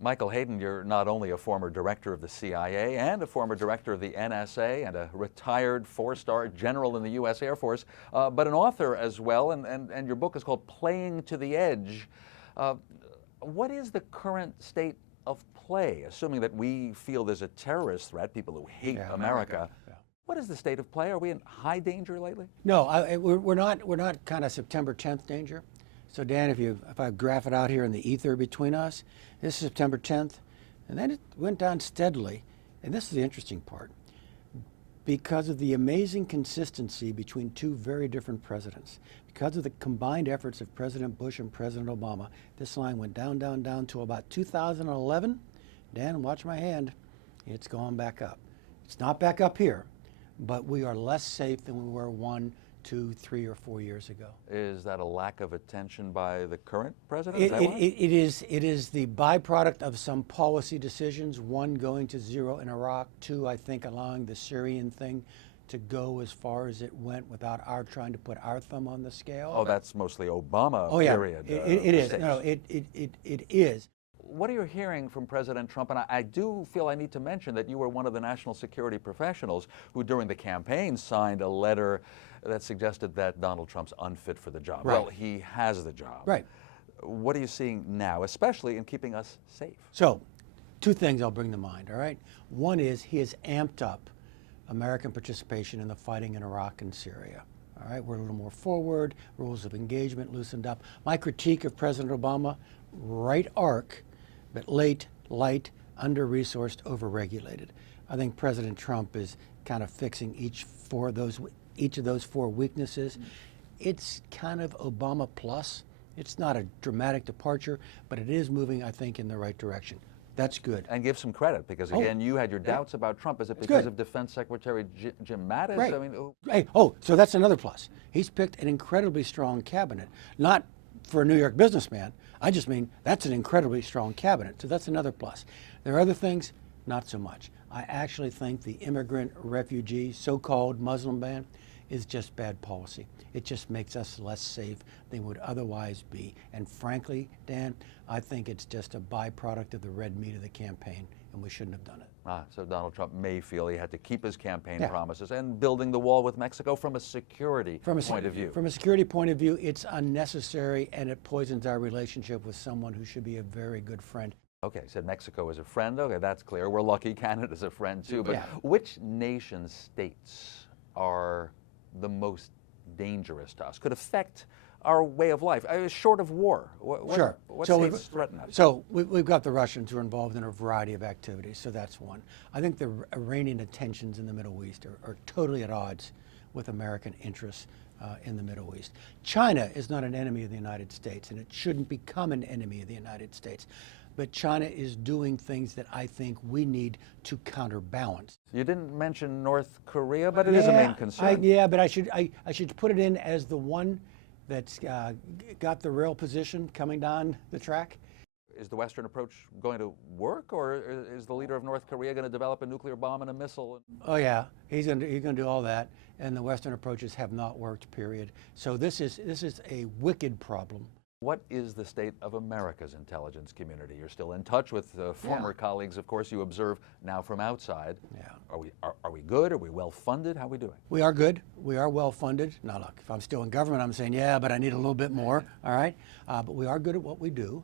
Michael Hayden, you're not only a former director of the CIA and a former director of the NSA and a retired four-star general in the U.S. Air Force, but an author as well, and your book is called Playing to the Edge. What is the current state of play, assuming that we feel there's a terrorist threat, people who hate America? Yeah. What is the state of play? Are we in high danger lately? No, we're not kind of September 10th danger. So Dan, if I graph it out here in the ether between us, this is September 10th, and then it went down steadily. And this is the interesting part. Because of the amazing consistency between two very different presidents, because of the combined efforts of President Bush and President Obama, this line went down, down, down to about 2011. Dan, watch my hand. It's gone back up. It's not back up here, but we are less safe than we were 1, 2, 3, or 4 years ago. Is that a lack of attention by the current president? It is the byproduct of some policy decisions, one going to zero in Iraq, two, I think, allowing the Syrian thing to go as far as it went without our trying to put our thumb on the scale. Oh, that's mostly Obama period. It is. No, it is. What are you hearing from President Trump? And I do feel I need to mention that you were one of the national security professionals who during the campaign signed a letter that suggested that Donald Trump's unfit for the job. Right. Well, he has the job. Right. What are you seeing now, especially in keeping us safe? So, two things I'll bring to mind, all right? One is he has amped up American participation in the fighting in Iraq and Syria. All right, we're a little more forward, rules of engagement loosened up. My critique of President Obama, right arc, but late, light, under-resourced, over-regulated. I think President Trump is kind of fixing each of those four weaknesses. It's kind of Obama plus. It's not a dramatic departure, but it is moving, I think, in the right direction. That's good. And give some credit, because again, you had your doubts about Trump. Is it because of Defense Secretary Jim Mattis? Right. I mean, hey, so that's another plus. He's picked an incredibly strong cabinet, not for a New York businessman. I just mean that's an incredibly strong cabinet, so that's another plus. There are other things, not so much. I actually think the immigrant, refugee, so-called Muslim ban is just bad policy. It just makes us less safe than we would otherwise be. And frankly, Dan, I think it's just a byproduct of the red meat of the campaign, and we shouldn't have done it. So Donald Trump may feel he had to keep his campaign promises, and building the wall with Mexico from a security point of view. From a security point of view, it's unnecessary, and it poisons our relationship with someone who should be a very good friend. Okay, said Mexico is a friend. Okay, that's clear. We're lucky Canada's a friend too. But which nation states are the most dangerous to us, could affect our way of life, short of war? Sure. What states threaten us? So we've got the Russians who are involved in a variety of activities, so that's one. I think the Iranian tensions in the Middle East are totally at odds with American interests in the Middle East. China is not an enemy of the United States, and it shouldn't become an enemy of the United States. But China is doing things that I think we need to counterbalance. You didn't mention North Korea, but it is a main concern. But I should put it in as the one that's got the real position coming down the track. Is the Western approach going to work, or is the leader of North Korea going to develop a nuclear bomb and a missile? Oh yeah, he's going to do all that, and the Western approaches have not worked. Period. So this is a wicked problem. What is the state of America's intelligence community? You're still in touch with former colleagues, of course. You observe now from outside. Yeah. Are we good? Are we well funded? How are we doing? We are good. We are well funded. Now look, if I'm still in government, I'm saying, yeah, but I need a little bit more. All right. But we are good at what we do.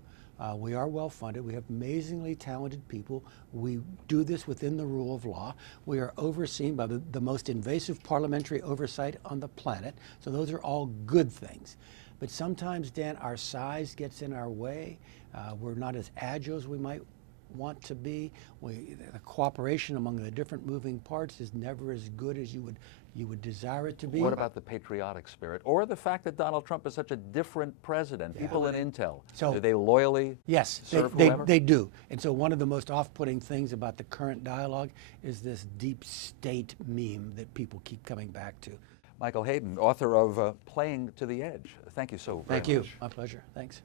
We are well funded. We have amazingly talented people. We do this within the rule of law. We are overseen by the most invasive parliamentary oversight on the planet. So those are all good things. But sometimes, Dan, our size gets in our way. We're not as agile as we might want to be. The cooperation among the different moving parts is never as good as you would desire it to be. What about the patriotic spirit, or the fact that Donald Trump is such a different president? People in intel, do they loyally serve whoever? They do. And so one of the most off-putting things about the current dialogue is this deep state meme that people keep coming back to. Michael Hayden, author of Playing to the Edge. Thank you so very much. Thank you. My pleasure. Thanks.